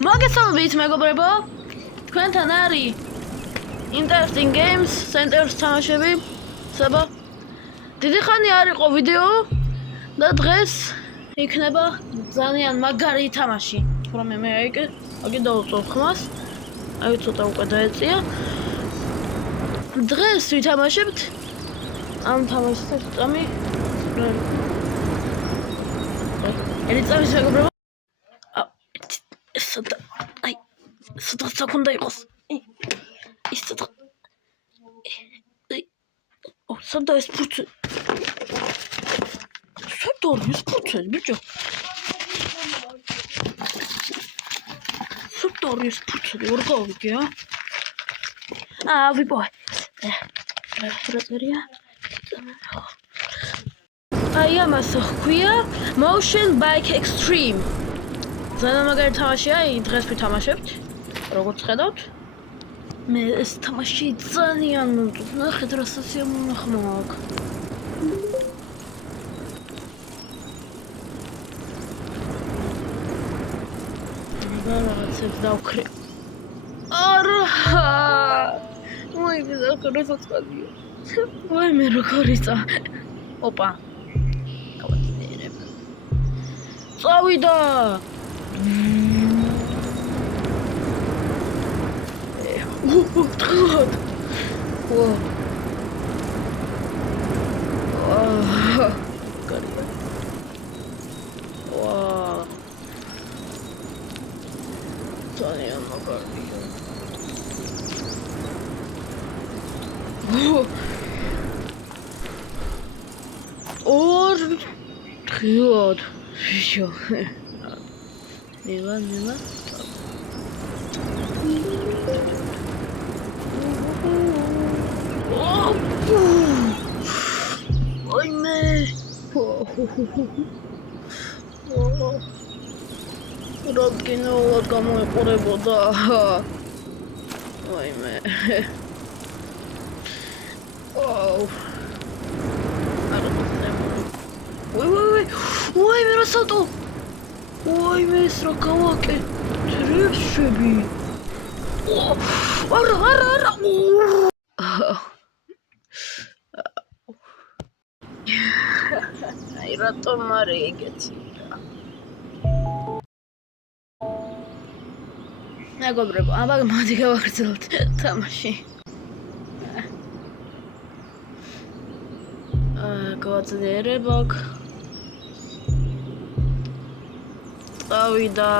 მოგესალმებით მეგობრებო, თქვენთან არის Interesting Games Centers თამაშები. საბა დიდი ხანი არ იყო ვიდეო და დღეს იქნება ძალიან მაგარი თამაში. თუმცა მე აგი დავუწყო ხმას. აი ცოტა უკვე დაეწია. დღეს ვითამაშებთ ამ თამაშს წამი. ელიძაბეს მეგობრებო. აი ცოტა სეკუნდა იყოს. ის ცოტა სანდა ეს ფურცელი. სანდორი ეს ფურცელი ბიჭო. სანდორი ეს ფურცელი ვერ გავიგე ვიპოვე. როწერია. აი ამას ხქვია Motion Bike Extreme. ძალიან მაგარი თამაშია, დღეს ვითამაშებთ. როგორც ხედავთ, მე ეს თამაში ძალიან მომწონს. ნახეთ რა სასიამოვნო ხმა აქვს. რაღაცებს დავქრე. არა! ой, მე როგორ წაწყადია. ой, მე როგორ იწა. ოპა. წავიდა. Თხოთ. კარია. ძალიან მაგარია. თხოთ. შო. ნელა. ой მე რადგინულად გამოეყურებოდა ой მე ой მე რასატო ой მე ეს რა გავაკე ტრეშები არა აი რატომ არ ეგეთი მეგობრებო, აბა მოდი გავაგრძელოთ თამაში. გავაძლიერებ აქ. წავიდა.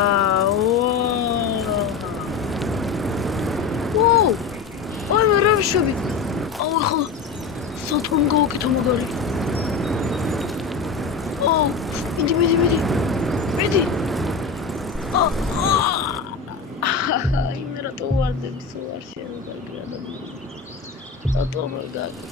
ой მე რა ვშობი. ახლა სათქომ გავაკეთო მაგარი. მიდი. აი მე რატო ვარდები სულ არ შეგვიძლია და რატო მაგარი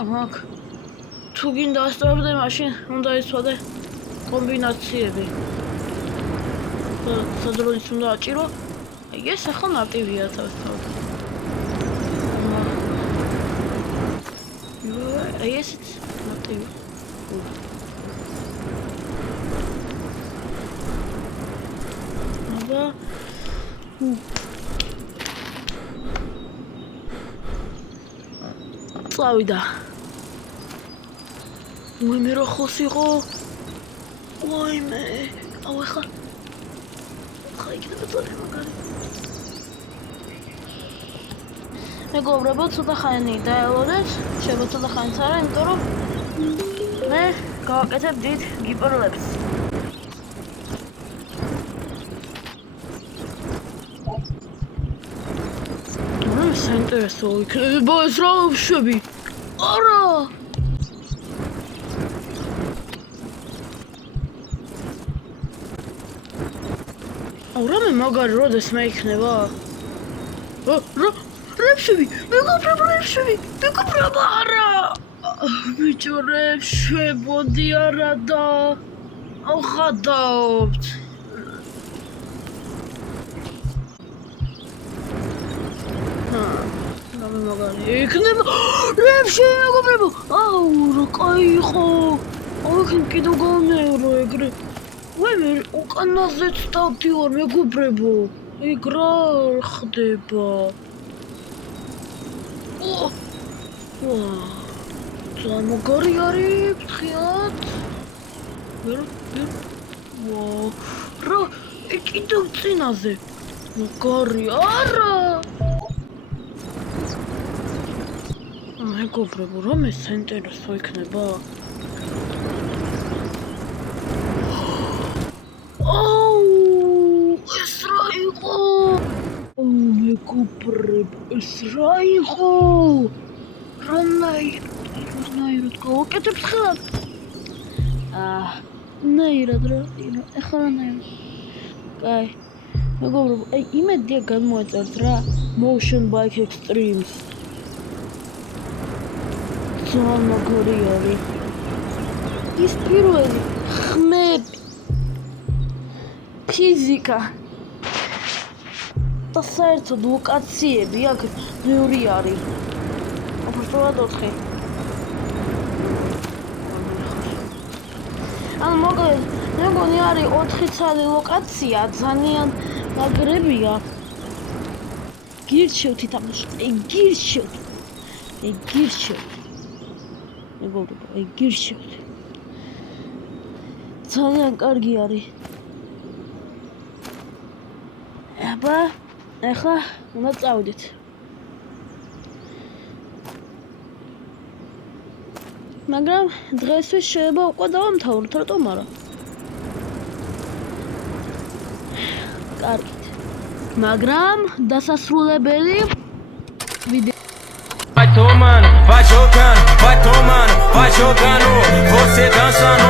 აჰაკ თუ გინდა ასწავლე მაშინ უნდა იცოდე კომბინაციები სადროის უნდა აჭირო აი ეს ახლა ნატივია თავისთავად აი ესეც ნატივი აბა წავიდა ой მე რა ხოს იყო ой მე ახლა იქნება ძალიან მაგარი. მეგობრებო, ცოტა ხანი დაელოდეთ, შეიძლება ცოტა ხანიც არა, იმიტომ რომ მე გავაკეთებ დიდ გიპროლებს. საინტერესო იქნება ეს რა ვშვები. არა! რამე მაგარი როდეს მე იქნება? რებშები, მეგობრებო, არა! ბიჭო, რებშებოდი არა და ოხადავთ. იქნება რევში მეგობრებო. აუ რა კაი იყო. აქ კიდევ გამერო ეგრე. მე უკანაზეც დავდივარ მეგობრებო. ეგ რა ხდება? მაგარი არის ფრთხილად. რა კიდევ წინაზე. მაგარი არა. მეგობრებო, რამე საინტერესო იქნება? ეს რა იყო? მეგობრებო, ეს რა იყო? რანაირად გავაკეთებ ხალხ? ნაირად რა, ეხლა რანაირად. კაი. მეგობრებო, იმედია გადმოეწერთ რა, Motion Bike Extremes. მაგარი არის. ის პირველი ხმები, ფიზიკა და საერთოდ ლოკაციები აქ ბევრი არის. უბრალოდ 4. ანუ მოკლედ, მე მგონი არის 4 ცალი ლოკაცია, ძალიან მაგრებია. გირჩევთ ითამაშოთ, გირჩევთ. მეგობრებო, გირჩევთ. ძალიან კარგი არის. აბა, ახლა უნდა წავიდეთ. მაგრამ დღესთვის შეიძლება უკვე დავამთავროთ, რატომ არა? კარგით. მაგრამ დასასრულებელი ვიდეო vai tomando, vai jogando, você dançando.